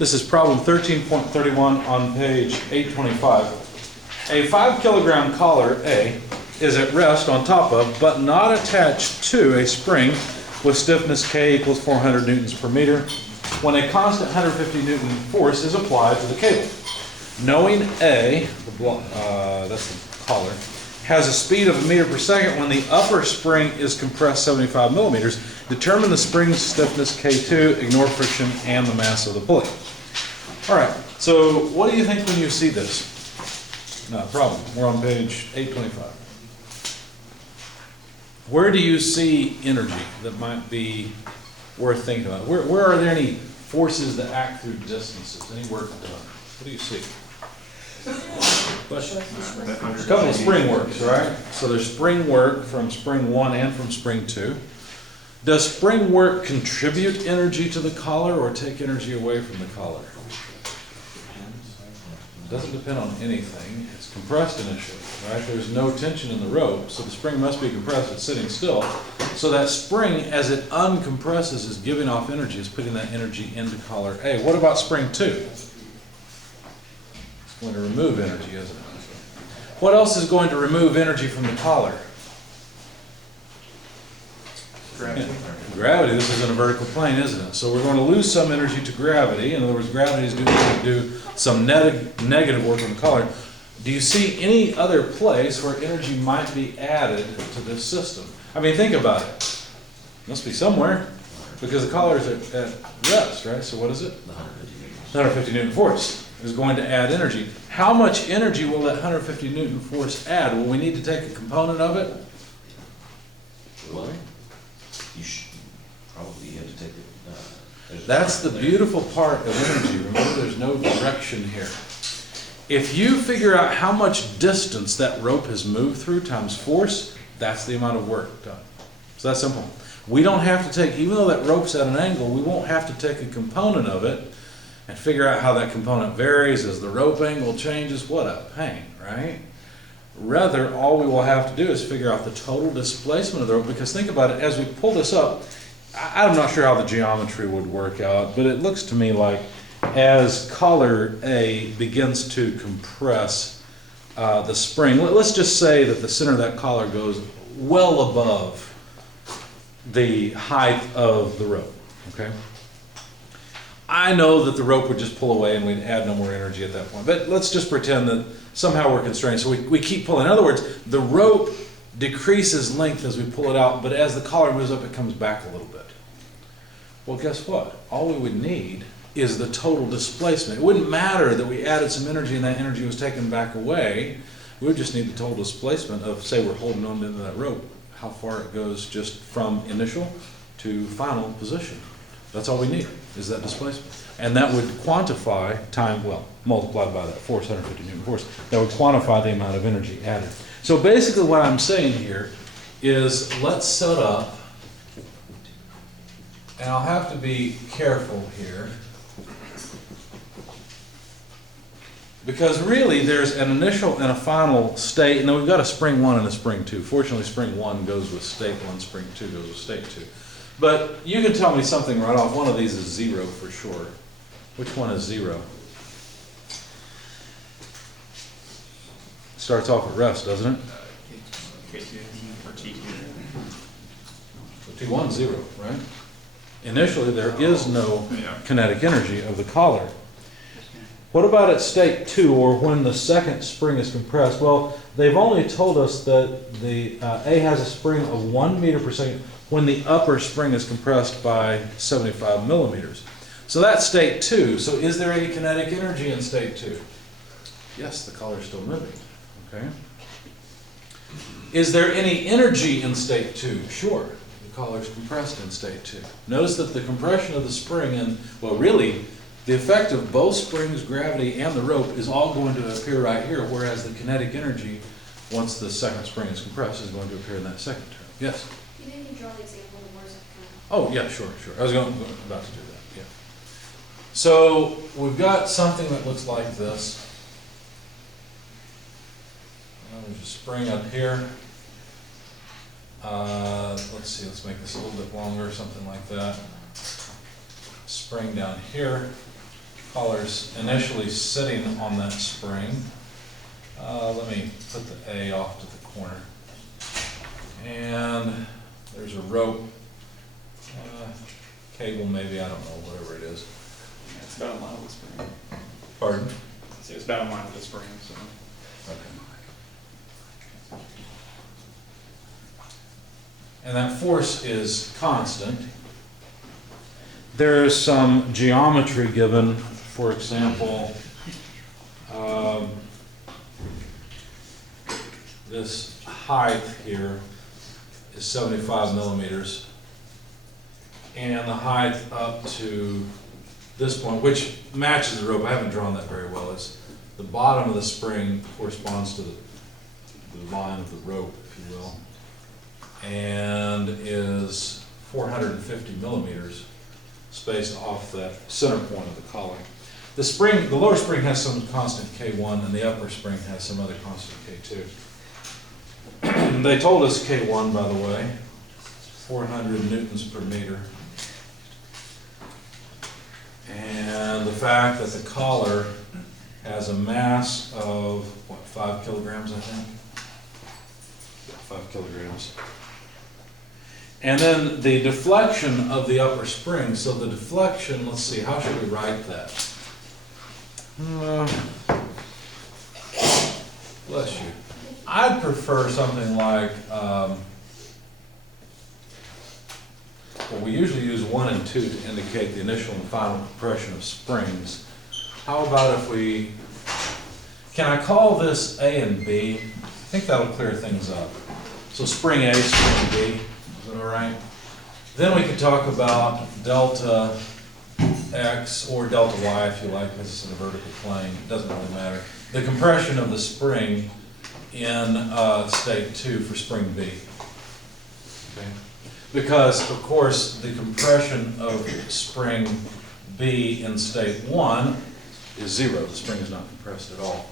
This is problem 13.31 on page 825. A 5 kilogram collar A is at rest on top of, but not attached to, a spring with stiffness K equals 400 newtons per meter when a constant 150 Newton force is applied to the cable. Knowing A, that's the collar, has a speed of a meter per second when the upper spring is compressed 75 millimeters, determine the spring's stiffness K2, ignore friction, and the mass of the pulley. All right, so what do you think when you see this? No problem. We're on page 825. Where do you see energy that might be worth thinking about? Where are there any forces that act through distances? Any work done? What do you see? Question? A couple of spring works, right? So there's spring work from spring 1 and from spring 2. Does spring work contribute energy to the collar or take energy away from the collar? It doesn't depend on anything. It's compressed initially, right? There's no tension in the rope, so the spring must be compressed. It's sitting still. So that spring, as it uncompresses, is giving off energy, is putting that energy into collar A. What about spring 2? It's going to remove energy, isn't it? What else is going to remove energy from the collar? Gravity. Gravity. This is in a vertical plane, isn't it? So we're going to lose some energy to gravity. In other words, gravity is going to do some negative work on the collar. Do you see any other place where energy might be added to this system? I mean, think about it. Must be somewhere, because the collar is at rest, right? So what is it? 150 Newton force is going to add energy. How much energy will that 150 Newton force add? Will we need to take a component of it? Will we? You should probably have to take it. That's the beautiful part of energy. Remember, there's no direction here. If you figure out how much distance that rope has moved through times force, that's the amount of work done. So that's simple. We don't have to take, even though that rope's at an angle, we won't have to take a component of it and figure out how that component varies as the rope angle changes. What a pain, right? Rather, all we will have to do is figure out the total displacement of the rope, because think about it, as we pull this up, I'm not sure how the geometry would work out, but it looks to me like as collar A begins to compress the spring, let's just say that the center of that collar goes well above the height of the rope, okay? I know that the rope would just pull away and we'd add no more energy at that point, but let's just pretend that somehow we're constrained, so we keep pulling. In other words, the rope decreases length as we pull it out, but as the collar moves up, it comes back a little bit. Well, guess what? All we would need is the total displacement. It wouldn't matter that we added some energy and that energy was taken back away. We would just need the total displacement of, say we're holding on to that rope, how far it goes just from initial to final position. That's all we need, is that displacement. And that would quantify time, well, multiplied by that force, 150 Newton force, that would quantify the amount of energy added. So basically what I'm saying here is, let's set up, and I'll have to be careful here, because really there's an initial and a final state, and then we've got a spring 1 and a spring 2. Fortunately, spring 1 goes with state 1, spring 2 goes with state 2. But you can tell me something right off. One of these is 0 for sure. Which one is 0? Starts off at rest, doesn't it? K2 or T2. T1, 0, right? Initially, there is no kinetic energy of the collar. What about at state 2, or when the second spring is compressed? Well, they've only told us that the A has a spring of 1 meter per second when the upper spring is compressed by 75 millimeters. So that's state 2. So is there any kinetic energy in state 2? Yes, the collar is still moving. Okay. Is there any energy in state 2? Sure. The collar is compressed in state 2. Notice that the compression of the spring and, well, really, the effect of both springs, gravity, and the rope is all going to appear right here, whereas the kinetic energy, once the second spring is compressed, is going to appear in that second term. Yes? You didn't draw the example of where's it coming. Oh, yeah, sure. I was about to do that, yeah. So we've got something that looks like this. There's a spring up here. Let's see, let's make this a little bit longer, something like that. Spring down here. collar's initially sitting on that spring. Let me put the A off to the corner. And there's a rope, cable maybe, I don't know, whatever it is. Yeah, it's about in line with the spring. Pardon? So it's about in line with the spring, so. Okay. And that force is constant. There is some geometry given, for example, this height here is 75 millimeters. And the height up to this point, which matches the rope, I haven't drawn that very well, is the bottom of the spring corresponds to the line of the rope, if you will, and is 450 millimeters spaced off that center point of the collar. The spring, the lower spring has some constant K1 and the upper spring has some other constant K2. They told us K1, by the way, 400 newtons per meter. And the fact that the collar has a mass of, what, 5 kilograms, I think? Yeah, 5 kilograms. And then the deflection of the upper spring, so the deflection, let's see, how should we write that? Bless you. I'd prefer something like, well, we usually use 1 and 2 to indicate the initial and final compression of springs. How about if we, can I call this A and B? I think that'll clear things up. So spring A, spring B, is that all right? Then we could talk about delta X or delta Y if you like, because it's in a vertical plane, it doesn't really matter. The compression of the spring in state 2 for spring B. Okay. Because, of course, the compression of spring B in state 1 is 0. The spring is not compressed at all.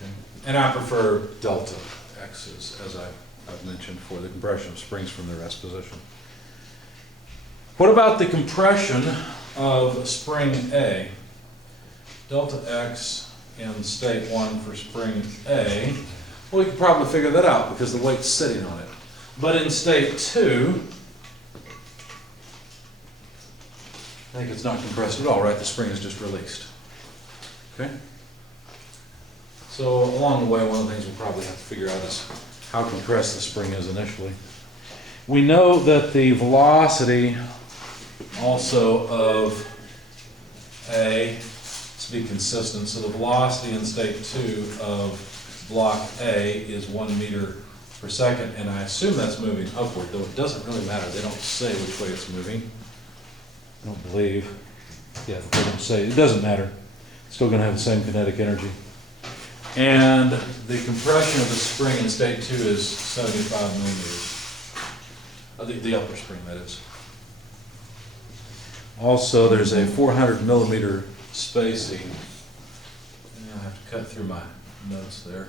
Okay. And I prefer delta X's, as I've mentioned, for the compression of springs from their rest position. What about the compression of spring A? Delta X in state 1 for spring A. Well, we could probably figure that out because the weight's sitting on it. But in state 2, I think it's not compressed at all, right? The spring is just released. Okay? So along the way, one of the things we'll probably have to figure out is how compressed the spring is initially. We know that the velocity also of A, to be consistent, so the velocity in state 2 of block A is 1 meter per second, and I assume that's moving upward, though it doesn't really matter. They don't say which way it's moving. I don't believe. Yeah, they don't say. It doesn't matter. It's still going to have the same kinetic energy. And the compression of the spring in state 2 is 75 millimeters. The upper spring, that is. Also, there's a 400 millimeter spacing. I have to cut through my notes there.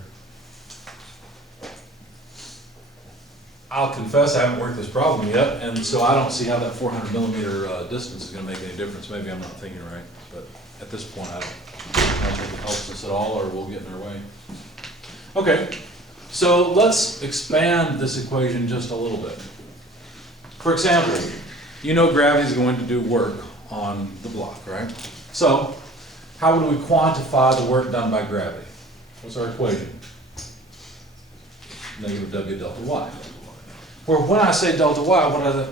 I'll confess I haven't worked this problem yet, and so I don't see how that 400 millimeter distance is going to make any difference. Maybe I'm not thinking right, but at this point I don't think it helps us at all, or we'll get in our way. Okay, so let's expand this equation just a little bit. For example, you know gravity is going to do work on the block, right? So, how would we quantify the work done by gravity? What's our equation? Negative W delta Y. Where when I say delta Y,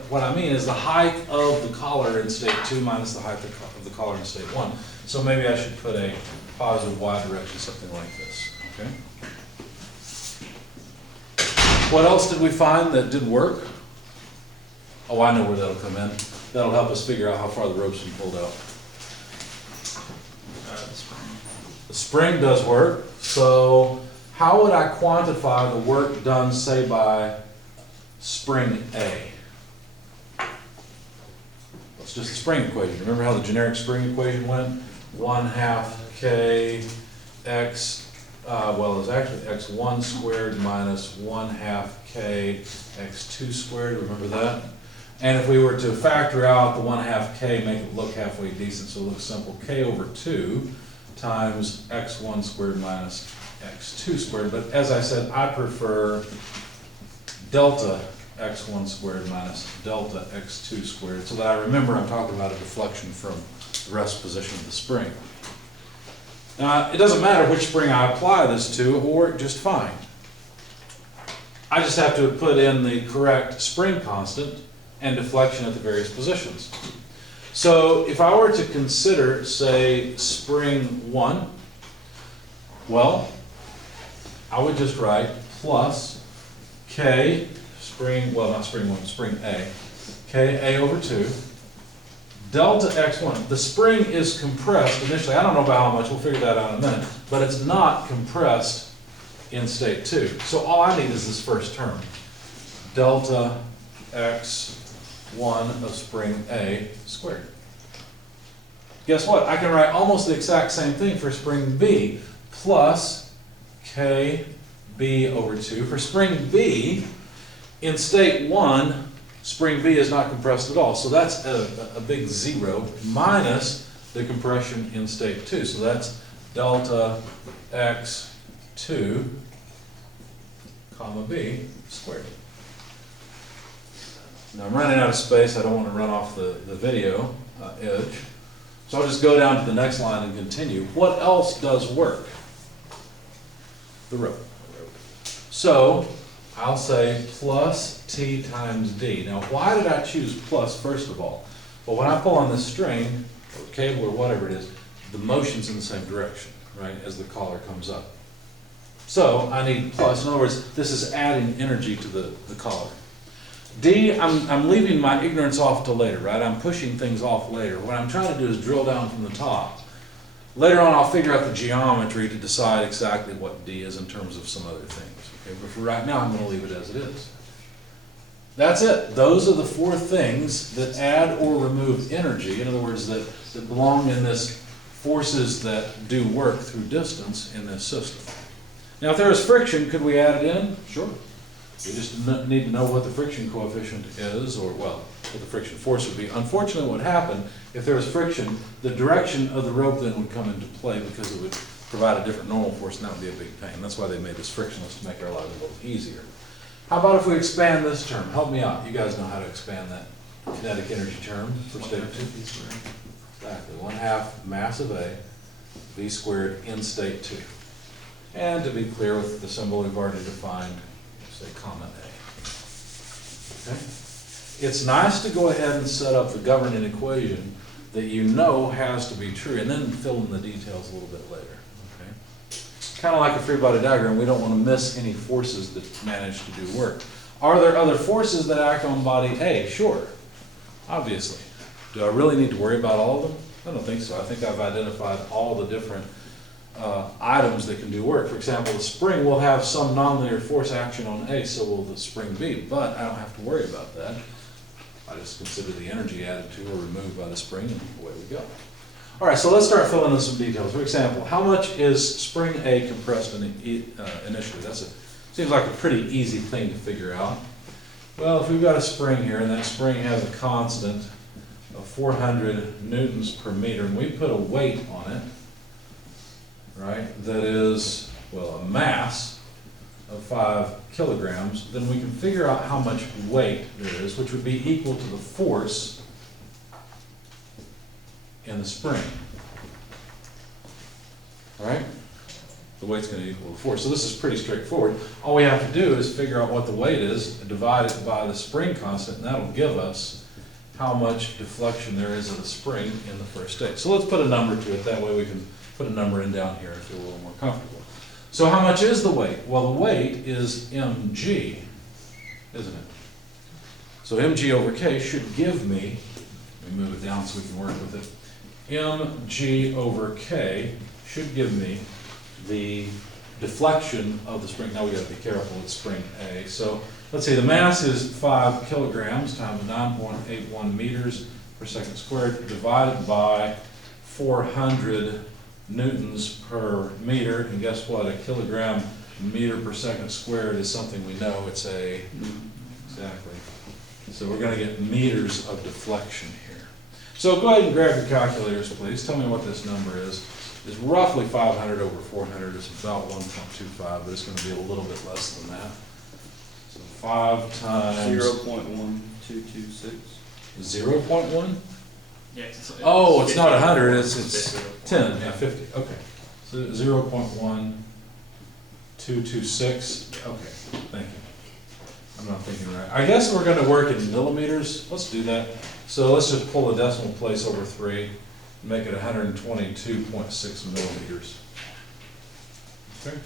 what I mean is the height of the collar in state 2 minus the height of the collar in state 1. So maybe I should put a positive Y direction, something like this. Okay. What else did we find that did work? Oh, I know where that'll come in. That'll help us figure out how far the rope's been pulled out. The spring. The spring does work, so how would I quantify the work done, say, by spring A? It's just the spring equation. Remember how the generic spring equation went? 1/2 K X, well, it's actually X1 squared minus 1/2 K X2 squared. Remember that? And if we were to factor out the 1/2 K, make it look halfway decent, so it looks simple, K over 2 times x1 squared minus x2 squared. But as I said, I prefer delta x1 squared minus delta x2 squared, so that I remember I'm talking about a deflection from the rest position of the spring. Now, it doesn't matter which spring I apply this to, it will work just fine. I just have to put in the correct spring constant and deflection at the various positions. So if I were to consider, say, spring 1, well, I would just write plus K, spring, well, not spring 1, spring A, K A over 2, delta x1. The spring is compressed initially. I don't know about how much, we'll figure that out in a minute, but it's not compressed in state 2. So all I need is this first term, delta x1 of spring A squared. Guess what? I can write almost the exact same thing for spring B, plus KB over 2. For spring B, in state 1, spring B is not compressed at all, so that's a big 0 minus the compression in state 2. So that's delta x2 comma B squared. Now I'm running out of space. I don't want to run off the video edge. So I'll just go down to the next line and continue. What else does work? The rope. So I'll say plus T times D. Now why did I choose plus first of all? Well, when I pull on this string, or cable or whatever it is, the motion's in the same direction, right, as the collar comes up. So I need plus. In other words, this is adding energy to the collar. D, I'm leaving my ignorance off to later, right? I'm pushing things off later. What I'm trying to do is drill down from the top. Later on, I'll figure out the geometry to decide exactly what D is in terms of some other things. Okay, but for right now, I'm going to leave it as it is. That's it. Those are the 4 things that add or remove energy. In other words, that belong in this forces that do work through distance in this system. Now, if there is friction, could we add it in? Sure. We just need to know what the friction coefficient is, or, well, what the friction force would be. Unfortunately, what happened, if there was friction, the direction of the rope then would come into play because it would provide a different normal force, and that would be a big pain. That's why they made this frictionless, to make our lives a little easier. How about if we expand this term? Help me out. You guys know how to expand that kinetic energy term for state 2. Exactly. 1/2 mass of A, V squared in state 2. And to be clear with the symbol we've already defined, say comma A. Okay? It's nice to go ahead and set up the governing equation that you know has to be true, and then fill in the details a little bit later. Okay? Kind of like a free body diagram, we don't want to miss any forces that manage to do work. Are there other forces that act on body A? Sure, obviously. Do I really need to worry about all of them? I don't think so. I think I've identified all the different items that can do work. For example, the spring will have some nonlinear force action on A, so will the spring B, but I don't have to worry about that. I just consider the energy added to or removed by the spring, and away we go. All right, so let's start filling in some details. For example, how much is spring A compressed initially? Seems like a pretty easy thing to figure out. Well, if we've got a spring here, and that spring has a constant of 400 newtons per meter, and we put a weight on it, right, that is, well, a mass of 5 kilograms, then we can figure out how much weight there is, which would be equal to the force in the spring. All right? The weight's going to equal the force. So this is pretty straightforward. All we have to do is figure out what the weight is, divide it by the spring constant, and that'll give us how much deflection there is of the spring in the first state. So let's put a number to it. That way we can put a number in down here and feel a little more comfortable. So how much is the weight? Well, the weight is mg, isn't it? So mg over k should give me, let me move it down so we can work with it, mg over k should give me the deflection of the spring. Now we got to be careful with spring A. So let's see, the mass is 5 kilograms times 9.81 meters per second squared divided by 400 newtons per meter, and guess what? A kilogram meter per second squared is something we know. It's a, exactly, So we're gonna get meters of deflection here. So go ahead and grab your calculators, please. Tell me what this number is. It's roughly 500 over 400. It's about 1.25, but it's gonna be a little bit less than that. So 5 times 0.1226. 0.1? Yeah, Oh, it's not 100, it's 50. 10, yeah, 50, okay. So 0.1226, okay, thank you. I'm not thinking right. I guess we're gonna work in millimeters, let's do that. So let's just pull a decimal place over 3, and make it 122.6 millimeters. Okay.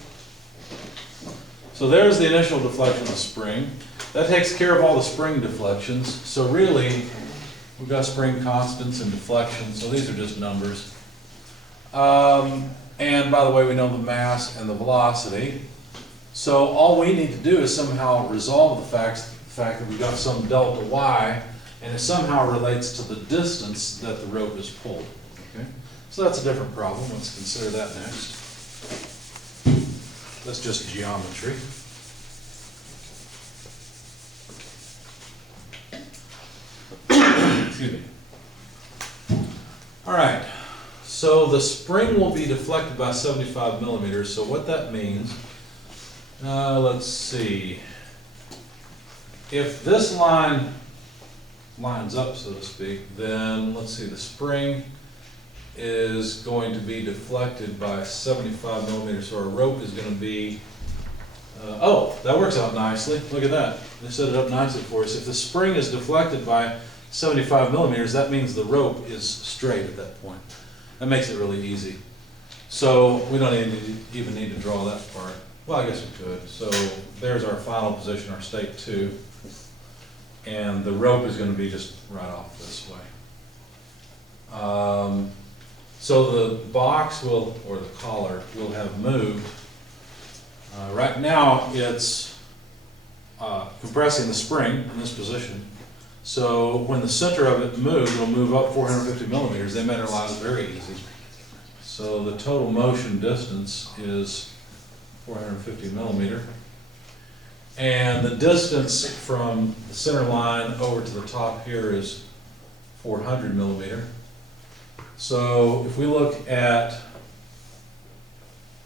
So there's the initial deflection of the spring. That takes care of all the spring deflections. So really, we've got spring constants and deflections, so these are just numbers. And by the way, we know the mass and the velocity. So all we need to do is somehow resolve the fact that we've got some delta y, and it somehow relates to the distance that the rope is pulled. Okay? So that's a different problem. Let's consider that next. That's just geometry. Excuse me. All right, so the spring will be deflected by 75 millimeters, so what that means, let's see. If this line lines up, so to speak, then let's see, the spring is going to be deflected by 75 millimeters, so our rope is going to be, oh, that works out nicely. Look at that. They set it up nicely for us. If the spring is deflected by 75 millimeters, that means the rope is straight at that point. That makes it really easy. So we don't even need to draw that part. Well, I guess we could. So there's our final position, our state 2. And the rope is going to be just right off this way. So the box will, or the collar, will have moved. Right now it's compressing the spring in this position. So when the center of it moves, it'll move up 450 millimeters. They made our lives very easy. So the total motion distance is 450 millimeter. And the distance from the center line over to the top here is 400 millimeter. So if we look at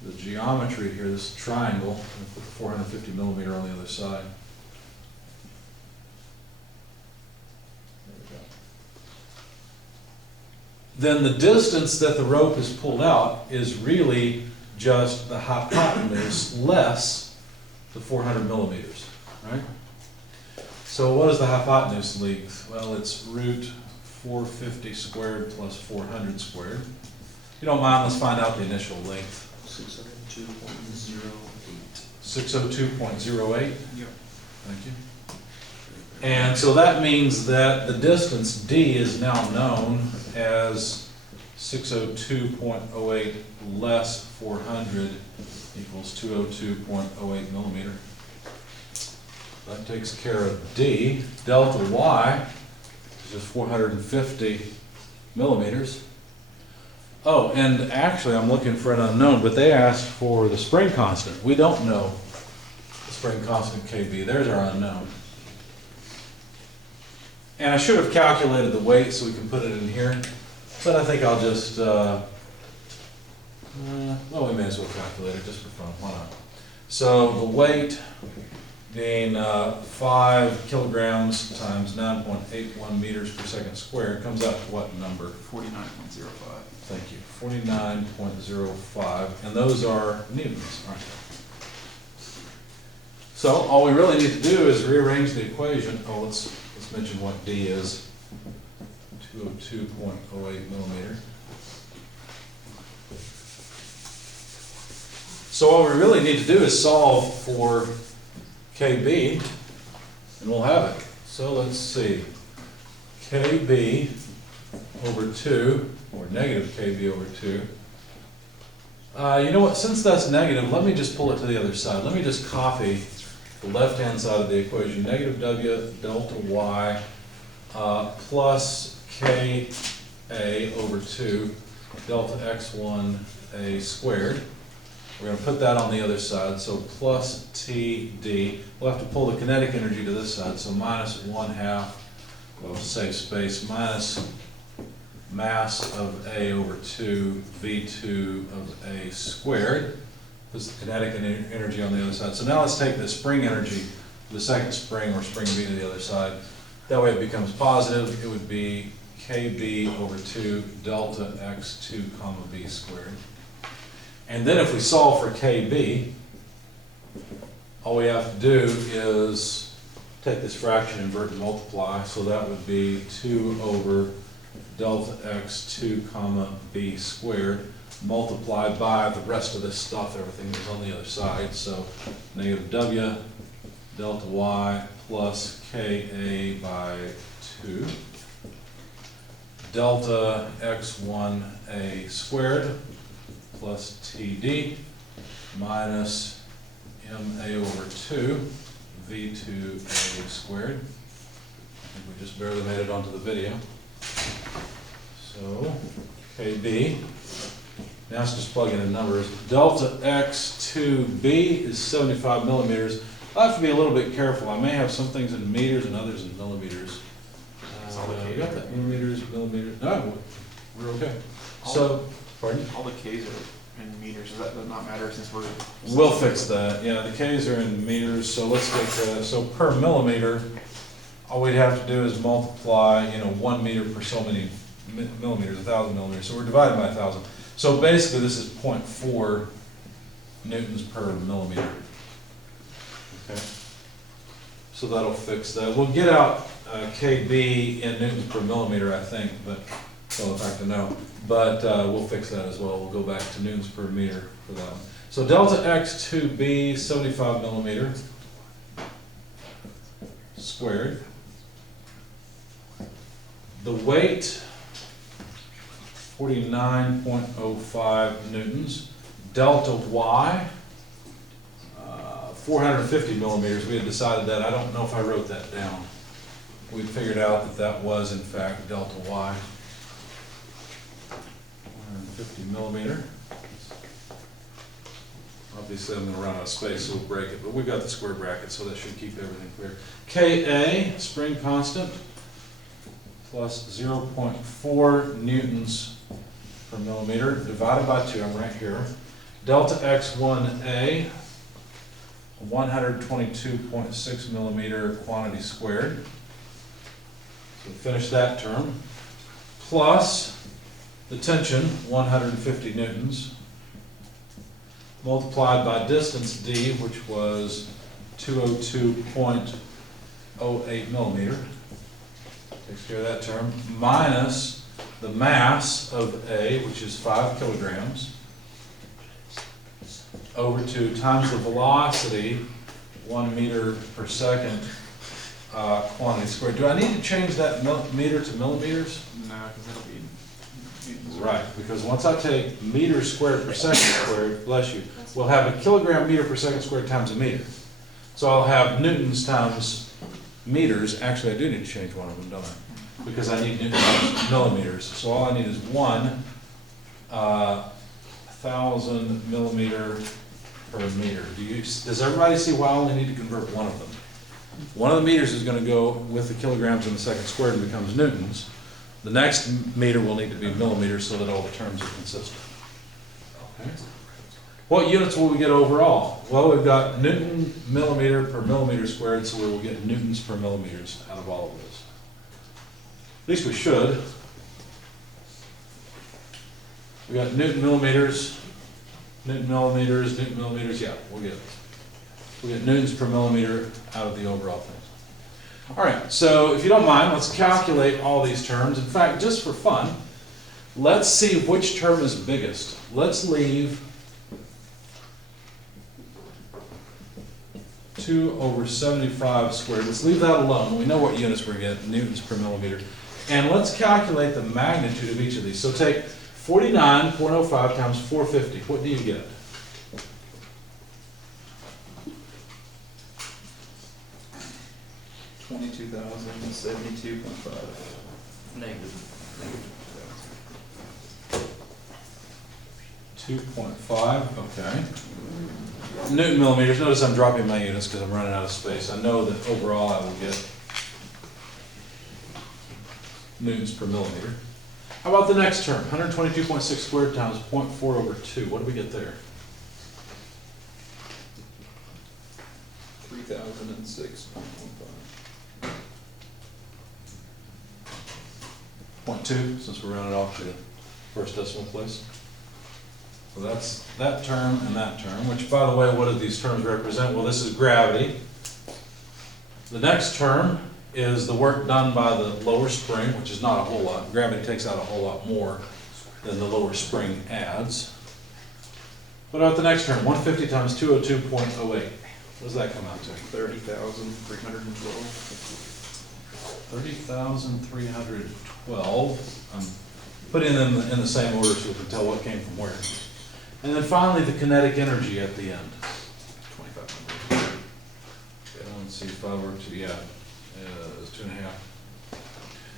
the geometry here, this triangle, and put the 450 millimeter on the other side. There we go. Then the distance that the rope is pulled out is really just the hypotenuse less the 400 millimeters, right? So what is the hypotenuse length? Well, it's root 450 squared plus 400 squared. If you don't mind, let's find out the initial length. 602.08. 602.08. Yep. Thank you. And so that means that the distance D is now known as 602.08 less 400 equals 202.08 millimeter. That takes care of D. Delta Y is just 450 millimeters. Oh, and actually I'm looking for an unknown, but they asked for the spring constant. We don't know the spring constant KB. There's our unknown. And I should have calculated the weight so we can put it in here, but I think I'll just, well, we may as well calculate it just for fun. Why not? So the weight being 5 kilograms times 9.81 meters per second squared comes out to what number? 49.05. Thank you, 49.05, and those are newtons, aren't they? So all we really need to do is rearrange the equation. Oh, let's mention what D is. 202.08 millimeter. So all we really need to do is solve for KB, and we'll have it. So let's see. KB over 2, or negative KB over 2. You know what, since that's negative, let me just pull it to the other side. Let me just copy the left-hand side of the equation. Negative W delta Y plus KA over 2 delta X1 A squared. We're gonna put that on the other side, so plus TD. We'll have to pull the kinetic energy to this side, so minus 1/2, well, save space, minus mass of A over 2 V2 of A squared. Puts the kinetic energy on the other side. So now let's take the spring energy, the second spring, or spring B to the other side. That way it becomes positive. It would be KB over 2 delta X2 comma B squared. And then if we solve for KB, all we have to do is take this fraction, invert and multiply. So that would be 2 over delta X2 comma B squared multiplied by the rest of this stuff, everything that's on the other side. So negative W delta Y plus KA by 2 delta X1A squared plus TD minus MA over 2 V2A squared. I think we just barely made it onto the video. So KB, now let's just plug in the numbers. Delta X2B is 75 millimeters. I'll have to be a little bit careful. I may have some things in meters and others in millimeters. You got that? Millimeters, millimeters. No, we're okay. So, pardon? All the Ks are in meters, does that not matter since we're? We'll fix that. Yeah, the Ks are in meters, so let's take, so per millimeter, all we'd have to do is multiply, 1 meter per so many millimeters, 1,000 millimeters. So we're dividing by 1,000. So basically, this is 0.4 newtons per millimeter. Okay. So that'll fix that. We'll get out KB in newtons per millimeter, I think, but, well, in fact, I know. But we'll fix that as well. We'll go back to newtons per meter for that one. So delta X2B, 75 millimeter squared. The weight, 49.05 newtons. Delta Y, 450 millimeters. We had decided that. I don't know if I wrote that down. We figured out that that was, in fact, delta Y. 450 millimeter. Obviously, I'm going to run out of space, so we'll break it. But we've got the square bracket, so that should keep everything clear. Ka, spring constant, plus 0.4 newtons per millimeter, divided by 2. I'm right here. Delta X1A, 122.6 millimeter quantity squared. So finish that term. Plus the tension, 150 newtons, multiplied by distance D, which was 202.08 millimeter. Takes care of that term. Minus the mass of A, which is 5 kilograms, over 2 times the velocity, 1 meter per second, quantity squared. Do I need to change that meter to millimeters? No, because that'll be newtons. Right, because once I take meters squared per second squared, bless you, we'll have a kilogram meter per second squared times a meter. So I'll have newtons times meters. Actually, I do need to change one of them, don't I? Because I need newtons times millimeters. So all I need is 1,000 millimeter per meter. Does everybody see why I only need to convert one of them? One of the meters is going to go with the kilograms in the second squared and becomes newtons. The next meter will need to be millimeters so that all the terms are consistent. Okay. What units will we get overall? Well, we've got Newton millimeter per millimeter squared, so we will get newtons per millimeters out of all of this. At least we should. We got Newton millimeters, Newton millimeters, Newton millimeters. Yeah, we'll get newtons per millimeter out of the overall things. All right, so if you don't mind, let's calculate all these terms. In fact, just for fun, let's see which term is biggest. Let's leave 2 over 75 squared. Let's leave that alone. We know what units we're getting, newtons per millimeter. And let's calculate the magnitude of each of these. So take 49.05 times 450. What do you get? $22,072.5. Negative. 2.5, okay. Newton millimeters, notice I'm dropping my units because I'm running out of space. I know that overall I will get newtons per millimeter. How about the next term, 122.6 squared times 0.4 over 2, what do we get there? 3006.15. 0.2, since we're rounding off to the first decimal place. So that's that term and that term, which, by the way, what do these terms represent? Well, this is gravity. The next term is the work done by the lower spring, which is not a whole lot. Gravity takes out a whole lot more than the lower spring adds. What about the next term? 150 times 202.08. What does that come out to? 30,312. 30,312. I'm putting them in the same order so we can tell what came from where. And then finally, the kinetic energy at the end. 2,500. Okay, let's see if I were to, yeah, it's 2.5.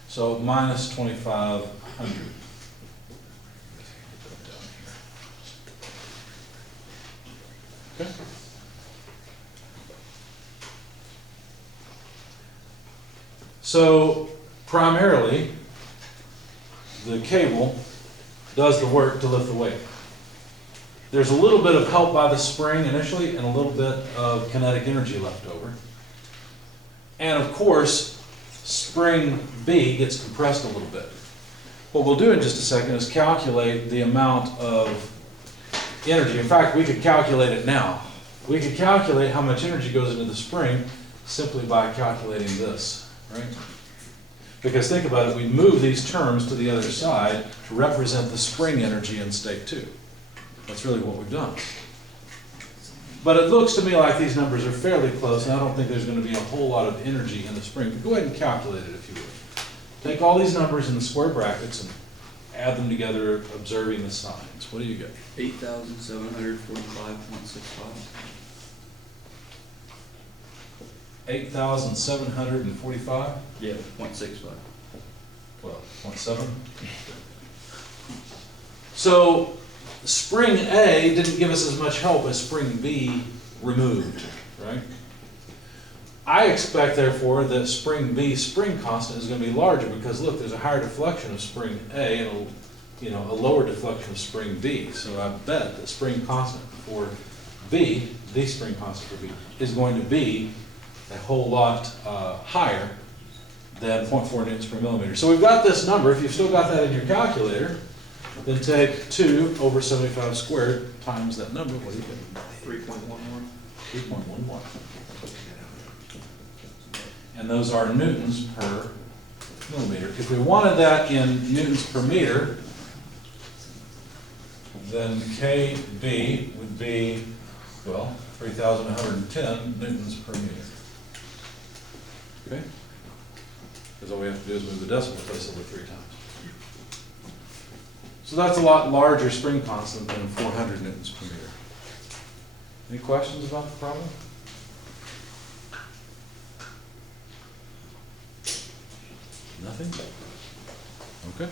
So minus 2,500. Okay. So primarily, the cable does the work to lift the weight. There's a little bit of help by the spring initially and a little bit of kinetic energy left over. And of course, spring B gets compressed a little bit. What we'll do in just a second is calculate the amount of energy. In fact, we could calculate it now. We could calculate how much energy goes into the spring simply by calculating this, right? Because think about it, we move these terms to the other side to represent the spring energy in state 2. That's really what we've done. But it looks to me like these numbers are fairly close, and I don't think there's going to be a whole lot of energy in the spring. But go ahead and calculate it if you would. Take all these numbers in the square brackets and add them together, observing the signs. What do you get? 8,745.65. 8,745? Yeah, 0.65. Well, 0.7. So spring A didn't give us as much help as spring B removed, right? I expect, therefore, that spring B spring constant is going to be larger because look, there's a higher deflection of spring A and a lower deflection of spring B. So I bet that spring constant for B, the spring constant for B, is going to be a whole lot higher than 0.4 newtons per millimeter. So we've got this number. If you've still got that in your calculator, then take 2 over 75 squared times that number. What do you get? 3.11. 3.11. And those are newtons per millimeter. If we wanted that in newtons per meter, then KB would be, well, 3,110 newtons per meter. Okay? Because all we have to do is move the decimal place over 3 times. So that's a lot larger spring constant than 400 newtons per meter. Any questions about the problem? Nothing? Okay.